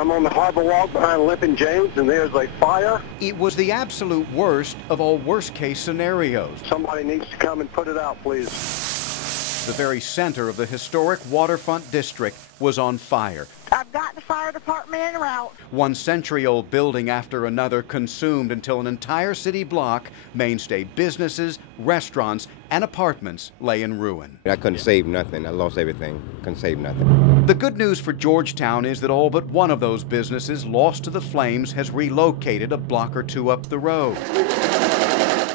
I'm on the harbor walk behind Lippin James, and there's a fire. It was the absolute worst of all worst-case scenarios. Somebody needs to come and put it out, please. The very center of the historic waterfront district was on fire. I've got the fire department en route. One century-old building after another consumed until an entire city block, mainstay businesses, restaurants, and apartments lay in ruin. I couldn't save nothing. I lost everything. Couldn't save nothing. The good news for Georgetown is that all but one of those businesses lost to the flames has relocated a block or two up the road.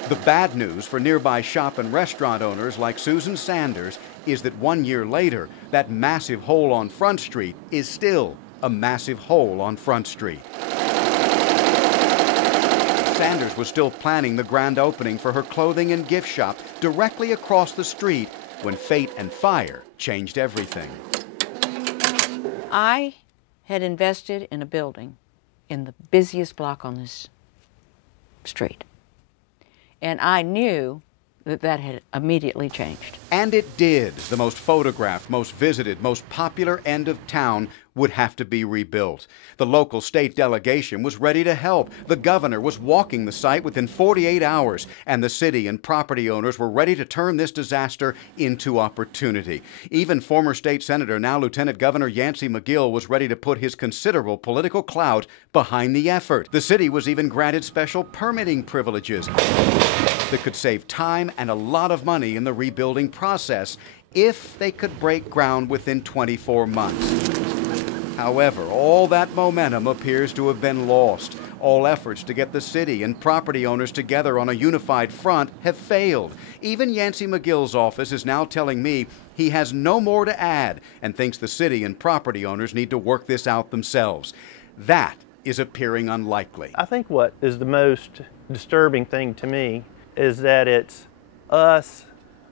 The bad news for nearby shop and restaurant owners like Susan Sanders is that 1 year later, that massive hole on Front Street is still a massive hole on Front Street. Sanders was still planning the grand opening for her clothing and gift shop directly across the street when fate and fire changed everything. I had invested in a building in the busiest block on this street. And I knew that that had immediately changed. And it did. The most photographed, most visited, most popular end of town would have to be rebuilt. The local state delegation was ready to help. The governor was walking the site within 48 hours, and the city and property owners were ready to turn this disaster into opportunity. Even former state senator, now Lieutenant Governor Yancey McGill, was ready to put his considerable political clout behind the effort. The city was even granted special permitting privileges that could save time and a lot of money in the rebuilding process if they could break ground within 24 months. However, all that momentum appears to have been lost. All efforts to get the city and property owners together on a unified front have failed. Even Yancey McGill's office is now telling me he has no more to add and thinks the city and property owners need to work this out themselves. That is appearing unlikely. I think what is the most disturbing thing to me is that it's us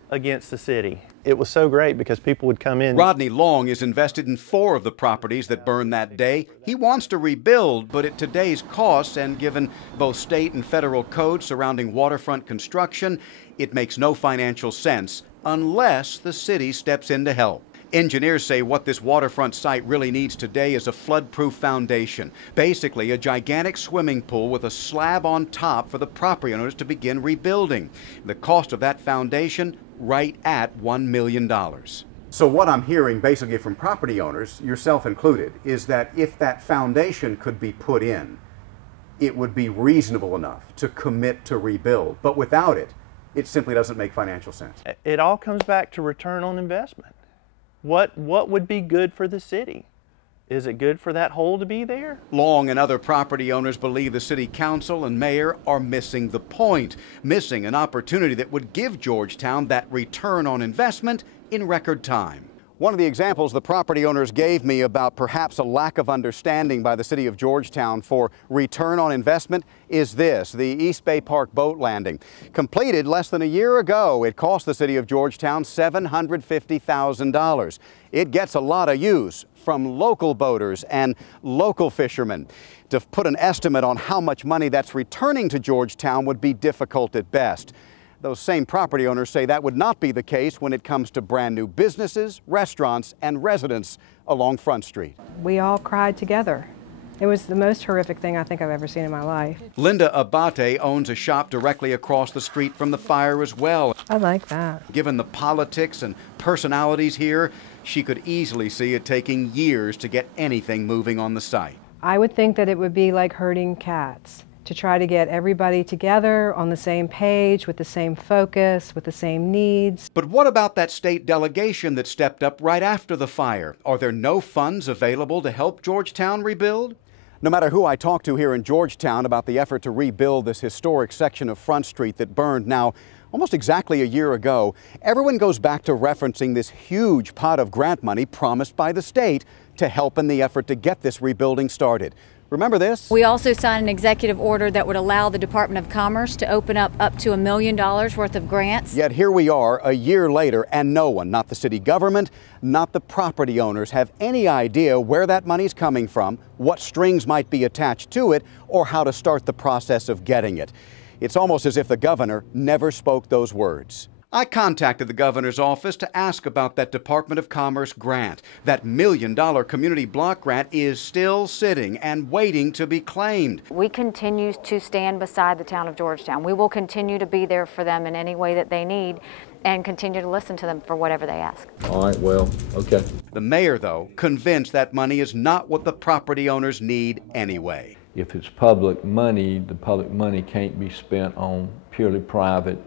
against the city. It was so great because people would come in. Rodney Long is invested in 4 of the properties that burned that day. He wants to rebuild, but at today's costs and given both state and federal codes surrounding waterfront construction, it makes no financial sense unless the city steps in to help. Engineers say what this waterfront site really needs today is a flood-proof foundation, basically a gigantic swimming pool with a slab on top for the property owners to begin rebuilding. The cost of that foundation, right at $1 million. So what I'm hearing basically from property owners, yourself included, is that if that foundation could be put in, it would be reasonable enough to commit to rebuild. But without it, it simply doesn't make financial sense. It all comes back to return on investment. What would be good for the city? Is it good for that hole to be there? Long and other property owners believe the city council and mayor are missing the point, missing an opportunity that would give Georgetown that return on investment in record time. One of the examples the property owners gave me about perhaps a lack of understanding by the city of Georgetown for return on investment is this, the East Bay Park boat landing. Completed less than a year ago, it cost the city of Georgetown $750,000. It gets a lot of use from local boaters and local fishermen. To put an estimate on how much money that's returning to Georgetown would be difficult at best. Those same property owners say that would not be the case when it comes to brand new businesses, restaurants, and residents along Front Street. We all cried together. It was the most horrific thing I think I've ever seen in my life. Linda Abate owns a shop directly across the street from the fire as well. I like that. Given the politics and personalities here, she could easily see it taking years to get anything moving on the site. I would think that it would be like herding cats, to try to get everybody together on the same page, with the same focus, with the same needs. But what about that state delegation that stepped up right after the fire? Are there no funds available to help Georgetown rebuild? No matter who I talk to here in Georgetown about the effort to rebuild this historic section of Front Street that burned now almost exactly a year ago, everyone goes back to referencing this huge pot of grant money promised by the state to help in the effort to get this rebuilding started. Remember this? We also signed an executive order that would allow the Department of Commerce to open up to $1 million worth of grants. Yet here we are a year later, and no one, not the city government, not the property owners, have any idea where that money's coming from, what strings might be attached to it, or how to start the process of getting it. It's almost as if the governor never spoke those words. I contacted the governor's office to ask about that Department of Commerce grant. That $1 million community block grant is still sitting and waiting to be claimed. We continue to stand beside the town of Georgetown. We will continue to be there for them in any way that they need and continue to listen to them for whatever they ask. All right, well, okay. The mayor, though, convinced that money is not what the property owners need anyway. If it's public money, the public money can't be spent on purely private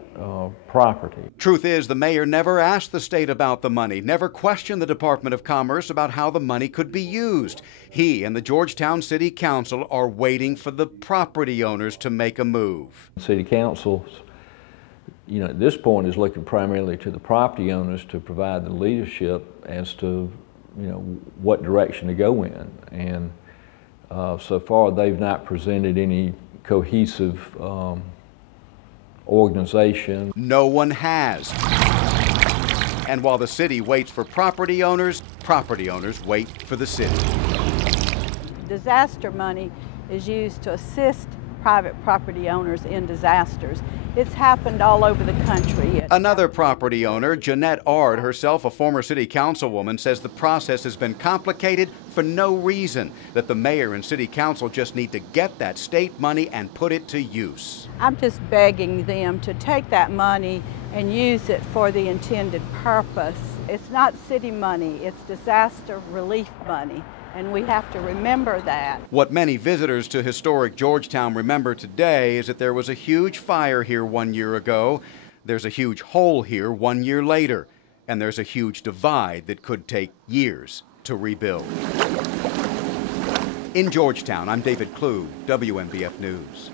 property. Truth is, the mayor never asked the state about the money, never questioned the Department of Commerce about how the money could be used. He and the Georgetown City Council are waiting for the property owners to make a move. City Council, at this point is looking primarily to the property owners to provide the leadership as to, what direction to go in. And so far, they've not presented any cohesive organization. No one has. And while the city waits for property owners wait for the city. Disaster money is used to assist private property owners in disasters. It's happened all over the country. Another property owner, Jeanette Ard, herself a former city councilwoman, says the process has been complicated for no reason, that the mayor and city council just need to get that state money and put it to use. I'm just begging them to take that money and use it for the intended purpose. It's not city money, it's disaster relief money. And we have to remember that. What many visitors to historic Georgetown remember today is that there was a huge fire here 1 year ago, there's a huge hole here 1 year later, and there's a huge divide that could take years to rebuild. In Georgetown, I'm David Kluge, WMBF News.